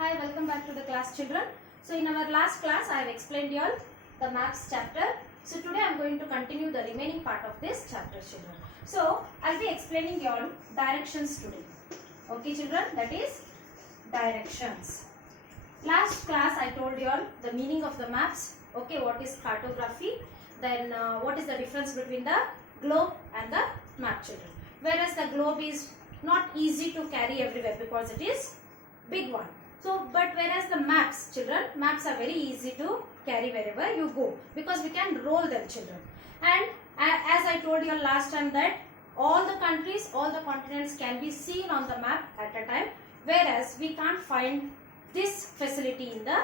Hi, welcome back to the class, children. So in our last class I have explained you all the maps chapter. So today I am going to continue the remaining part of this chapter, children. So I will be explaining you all directions today. Okay children, that is directions. Last class I told you all the meaning of the maps. Okay, what is cartography, then what is the difference between the globe and the map, children. Whereas the globe is not easy to carry everywhere because it is big one. So, but whereas the maps, children, maps are very easy to carry wherever you go because we can roll them, children. And as I told you last time that all the countries, all the continents can be seen on the map at a time, whereas we can't find this facility in the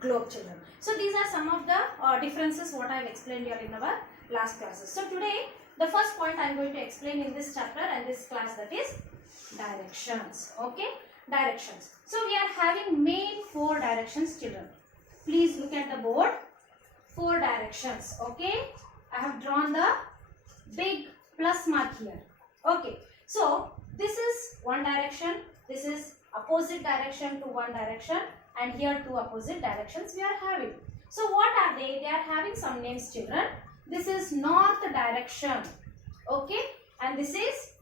globe, children. So, these are some of the differences what I have explained here in our last classes. So, today the first point I am going to explain in this chapter and this class, that is directions. Okay. Directions. So we are having main 4 directions, children. Please look at the board. 4 directions. Okay. I have drawn the big plus mark here. Okay. So this is one direction. This is opposite direction to one direction. And here 2 opposite directions we are having. So what are they? They are having some names, children. This is north direction. Okay. And this is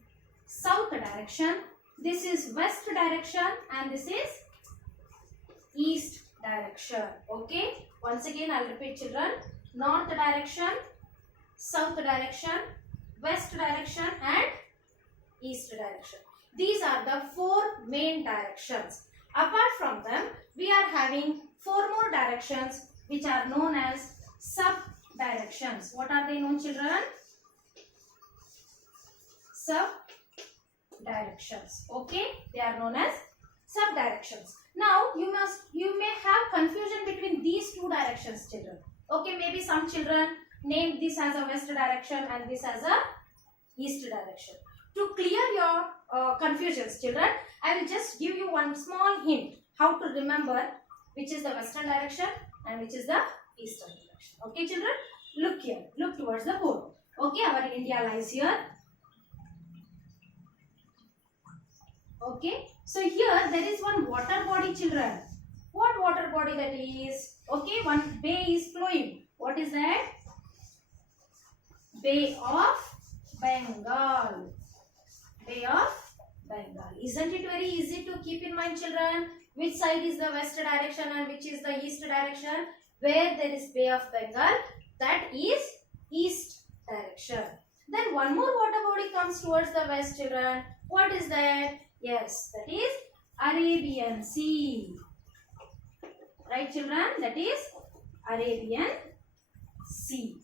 south direction. This is west direction and this is east direction. Okay. Once again I will repeat, children. North direction, south direction, west direction and east direction. These are the 4 main directions. Apart from them, we are having 4 more directions which are known as sub-directions. What are they known, children? Sub-directions. Okay, they are known as sub-directions. Now you may have confusion between these 2 directions, children. Okay, maybe some children name this as a west direction and this as a east direction. To clear your confusions, children, I will just give you one small hint how to remember which is the western direction and which is the eastern direction. Okay children, look here, look towards the board. Okay, our India lies here. Okay, so here there is one water body, children. What water body that is? Okay, one bay is flowing. What is that? Bay of Bengal. Bay of Bengal. Isn't it very easy to keep in mind, children? Which side is the west direction and which is the east direction? Where there is Bay of Bengal, that is east direction. Then one more water body comes towards the west, children. What is that? Yes, that is Arabian Sea. Right, children? That is Arabian Sea.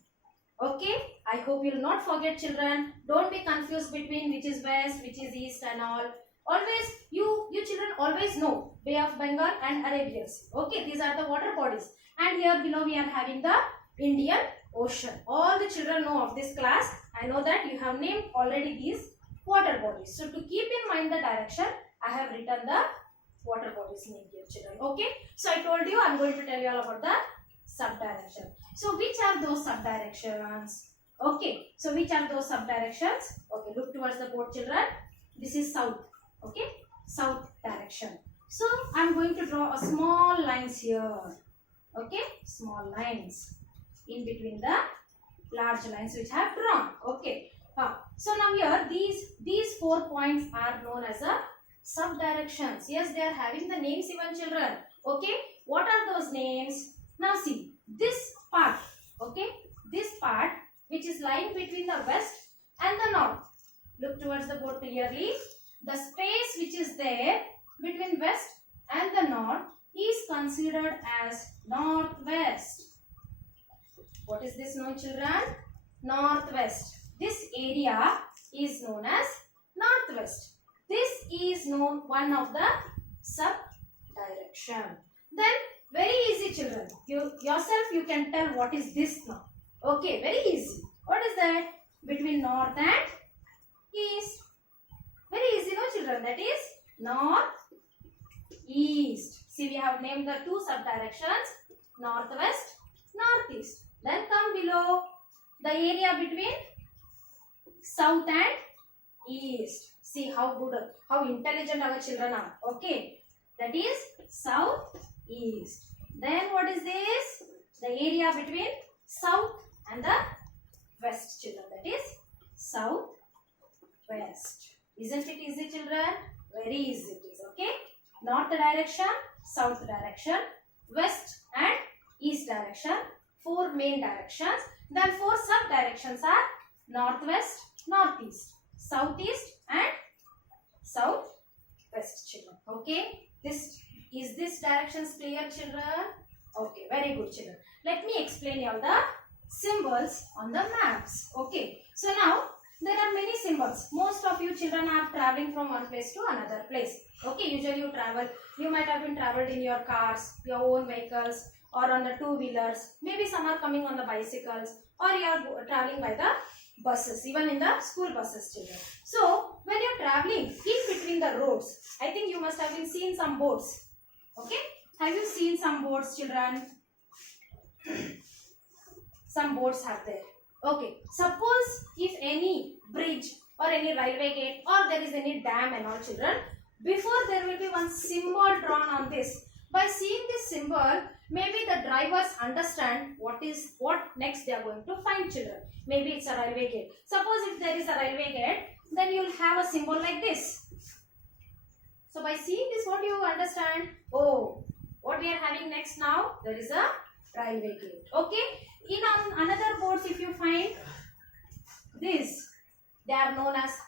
Okay, I hope you will not forget, children. Don't be confused between which is west, which is east and all. Always, you children always know Bay of Bengal and Arabian Sea. Okay, these are the water bodies. And here below we are having the Indian Ocean. All the children know of this class. I know that you have named already these water bodies. So to keep in mind the direction, I have written the water bodies name here, children. Okay, so I told you I am going to tell you all about the sub-direction. So which are those sub-directions? Okay, so which are those sub-directions? Okay, look towards the board, children. This is south. Okay, south direction. So I am going to draw a small lines here. Okay, small lines in between the large lines which I have drawn. Okay. So now here these 4 points are known as a sub-directions. Yes, they are having the names even, children. Okay, what are those names? Now see, this part, okay, this part which is lying between the west and the north. Look towards the board clearly. The space which is there between west and the north is considered as northwest. What is this known, children? Northwest. This area is known as northwest. This is known one of the sub-direction. Then very easy, children. You can tell what is this now. Okay, very easy. What is that? Between north and east. Very easy, no, children? That is north, east. See, we have named the 2 sub-directions, northwest, northeast. Then come below the area between south and east. See how good, how intelligent our children are. Okay. that is southeast. Then what is this? The area between south and the west, children, that is southwest. Isn't it easy, children? Very easy it is. Okay, north direction, south direction, west and east direction, 4 main directions. Then 4 sub directions are northwest, northeast, southeast and southwest, children. Okay, this directions clear, children? Okay, very good, children. Let me explain you all the symbols on the maps. Okay, so now there are many symbols. Most of you children are traveling from one place to another place. Okay, usually you might have been traveled in your cars, your own vehicles, or on the two-wheelers. Maybe some are coming on the bicycles, or you are traveling by the buses, even in the school buses, children. So when you are traveling in between the roads, I think you must have been seen some boards. Okay, have you seen some boards, children? Some boards are there. Okay, suppose if any bridge or any railway gate or there is any dam and all, children, before there will be one symbol drawn on this. By seeing this symbol, maybe the drivers understand what next they are going to find, children. Maybe it's a railway gate. Suppose if there is a railway gate, then you will have a symbol like this. So by seeing this, what do you understand? Oh, what we are having next now? There is a railway gate. Okay. In another boards, if you find this, they are known as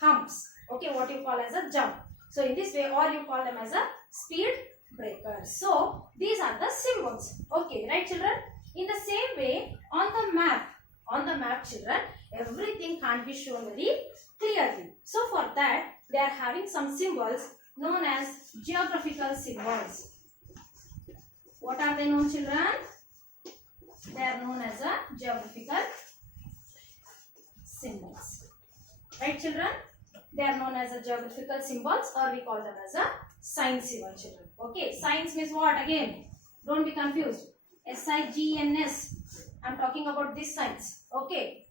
humps. Okay, what you call as a jump. So in this way, or you call them as a speed breakers. So these are the symbols. Okay, right, children? In the same way, on the map, children, everything can't be shown very clearly. So for that, they are having some symbols known as geographical symbols. What are they known, children? They are known as a geographical symbols. Right, children? They are known as a geographical symbols, or we call them as a signs, even, children. Okay, signs means what? Again, don't be confused. S-I-G-N-S. I am talking about these signs. Okay.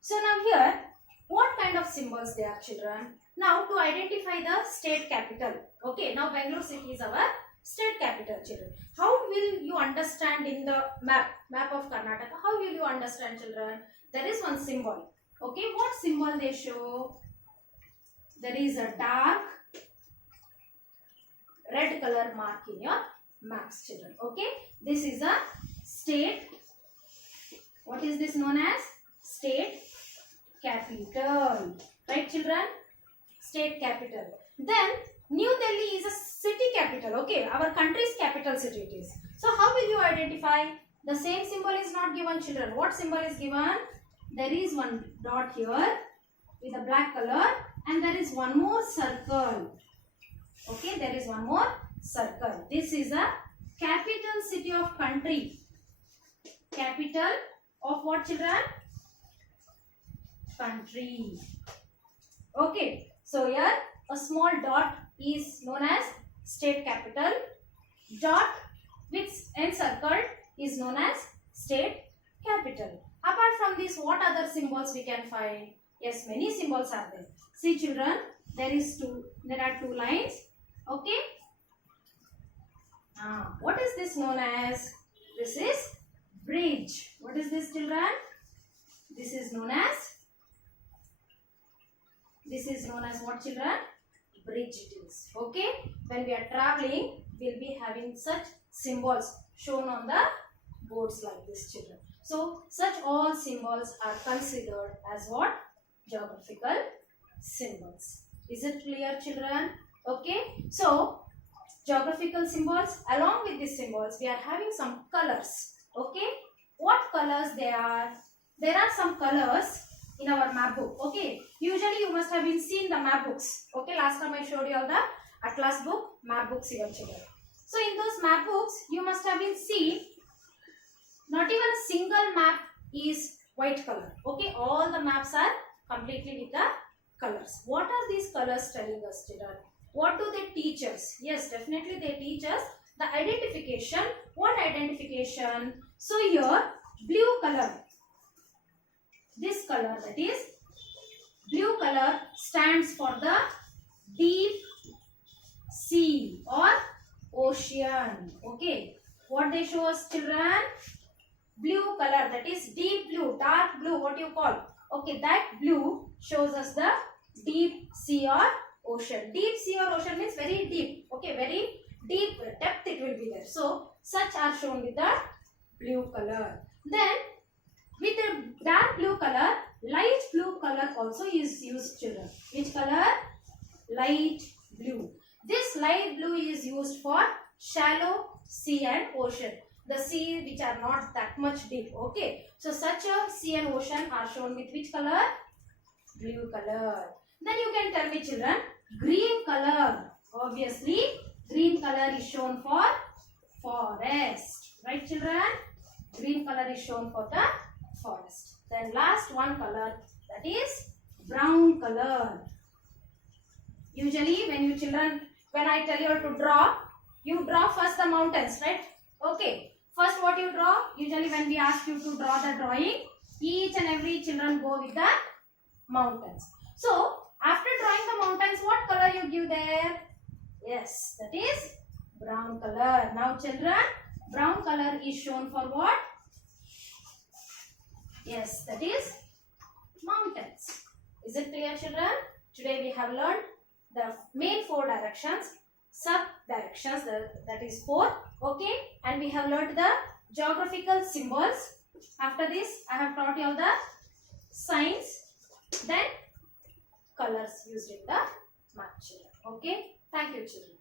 So now here, what kind of symbols they are, children? Now to identify the state capital. Okay, now Bangalore city is our state capital, children. How will you understand in the map of Karnataka? How will you understand, children? There is one symbol. Okay, what symbol they show? There is a dark red color mark in your maps, children. Okay, this is a state. What is this known as? State capital. Right, children? State capital. Then New Delhi is a city capital. Okay, our country's capital city it is. So how will you identify? The same symbol is not given, children. What symbol is given? There is one dot here with a black color, and there is one more circle. Okay, there is one more circle. This is a capital city of country. Capital of what, children? Country. Okay, so here a small dot is known as state capital. Dot which encircled is known as state capital. Apart from this, what other symbols we can find? Yes, many symbols are there. See, children, there are two lines. Okay. What is this known as? This is bridge. What is this, children? This is known as what, children? Bridge it is. Okay. When we are traveling, we'll be having such symbols shown on the boards like this, children. So such all symbols are considered as what? Geographical symbols. Is it clear, children? Okay. So geographical symbols, along with these symbols, we are having some colors. Okay. What colors they are? There are some colors in our map book. Okay. Usually you must have been seen the map books. Okay. Last time I showed you all the Atlas book, map books even, children. So in those map books, you must have been seen not even a single map is white color. Okay. All the maps are completely with the colors. What are these colors telling us, children? What do they teach us? Yes, definitely they teach us the identification. What identification? So here, blue color. This color, that is, blue color stands for the deep sea or ocean. Okay, what they show us, children? Blue color, that is deep blue, dark blue, what you call? Okay, that blue shows us the deep sea or ocean. Deep sea or ocean means very deep. Okay, very deep depth it will be there. So such are shown with the blue color. Then with the dark blue color, light blue color also is used, children. Which color? Light blue. This light blue is used for shallow sea and ocean. The sea which are not that much deep. Okay, so such a sea and ocean are shown with which color? Blue color. Then you can tell me, children, green color. Obviously green color is shown for forest, right, children? Green color is shown for the forest. Then last one color, that is brown color. Usually when you children, when I tell you to draw, you draw first the mountains, right? Okay, first what you draw? Usually when we ask you to draw the drawing, each and every children go with the mountains. So after drawing the mountains, what color you give there? Yes, that is brown color. Now children, brown color is shown for what? Yes, that is mountains. Is it clear, children? Today we have learned the main 4 directions, sub directions, that is 4. Okay, and we have learned the geographical symbols. After this I have taught you all the signs, then colors used in the map, children. Okay, thank you, children.